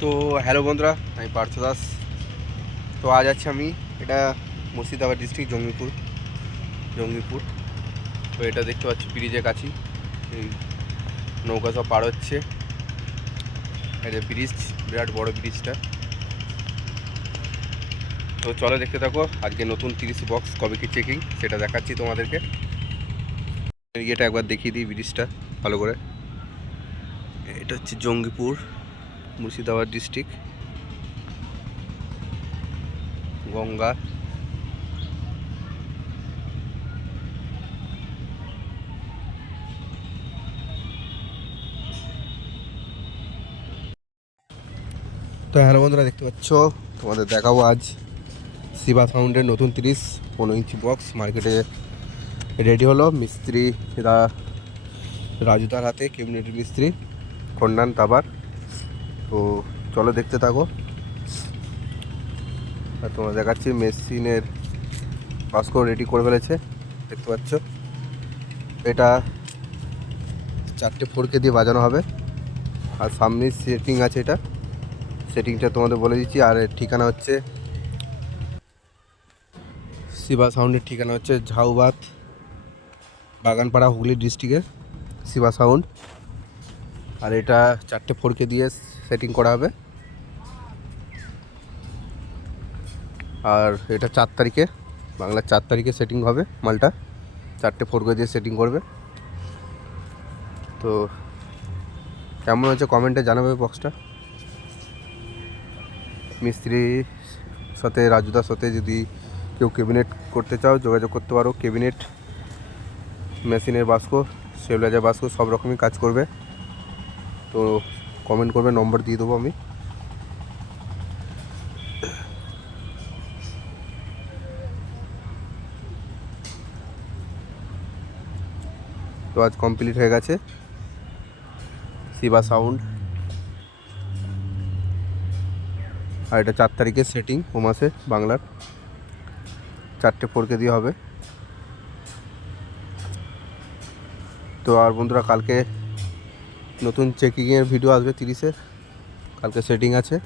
তো হ্যালো বন্ধুরা, আমি পার্থ দাস। তো আজ আছি আমি, এটা মুর্শিদাবাদ ডিস্ট্রিক্ট জঙ্গিপুর। তো এটা দেখতে পাচ্ছি ব্রিজের কাছেই, এই নৌকা সব পার হচ্ছে। এটা ব্রিজ, বিরাট বড় ব্রিজটা। তো চলো দেখতে থাকো, আজকে নতুন 30 বক্স কবে কি চেকিং সেটা দেখাচ্ছি তোমাদেরকে। এটা একবার দেখিয়ে দিই ব্রিজটা ভালো করে। এটা হচ্ছে জঙ্গিপুর, মুর্শিদাবাদ ডিস্ট্রিক্ট, গঙ্গা। তো হ্যালো বন্ধুরা, দেখতে পাচ্ছ, তোমাদের দেখাবো আজ শিবা সাউন্ডের নতুন 15 ইঞ্চি বক্স মার্কেটে রেডি হলো। মিস্ত্রি রাজুদার হাতে, ক্যাবিনেটের মিস্ত্রি খন্ডান তাবার। তো চলো দেখতে থাকো, আর তোমরা দেখাচ্ছি মেশিনের বাস্কো রেডি করে ফেলেছে, দেখতে পাচ্ছ। এটা 4টে ফোরকে দিয়ে বাজানো হবে, আর সামনে সেটিং আছে। এটা সেটিংটা তোমাদের বলে দিচ্ছি। আর এর ঠিকানা হচ্ছে, শিবা সাউন্ডের ঠিকানা হচ্ছে ঝাউবাত, বাগানপাড়া, হুগলি ডিস্ট্রিক্টের শিবা সাউন্ড। আর এটা 4টে ফোরকে দিয়ে সেটিং করা হবে। আর এটা 4 তারিখে, বাংলার 4 তারিখে সেটিং হবে মালটা। 4টে ফোরকে দিয়ে সেটিং করবে। তো কেমন হচ্ছে কমেন্টে জানাবে বক্সটা। মিস্ত্রির সাথে, রাজুদার সাথে যদি কেউ ক্যাবিনেট করতে চাও যোগাযোগ করতে পারো। ক্যাবিনেট, মেশিনের বাস্কো, স্টেবিলাইজার বাস্কো সব রকমই কাজ করবে। তো কমেন্ট করবে, নম্বর দিয়ে দেবো আমি। তো আজ কমপ্লিট হয়ে গেছে শিবা সাউন্ড। আর এটা 4 তারিখে সেটিং, ও মাসে বাংলার 4টে ফোরকে দিয়ে হবে। তো আর বন্ধুরা, কালকে নতুন চেকিংয়ের ভিডিও আসবে 30-এর, কালকে সেটিং আছে।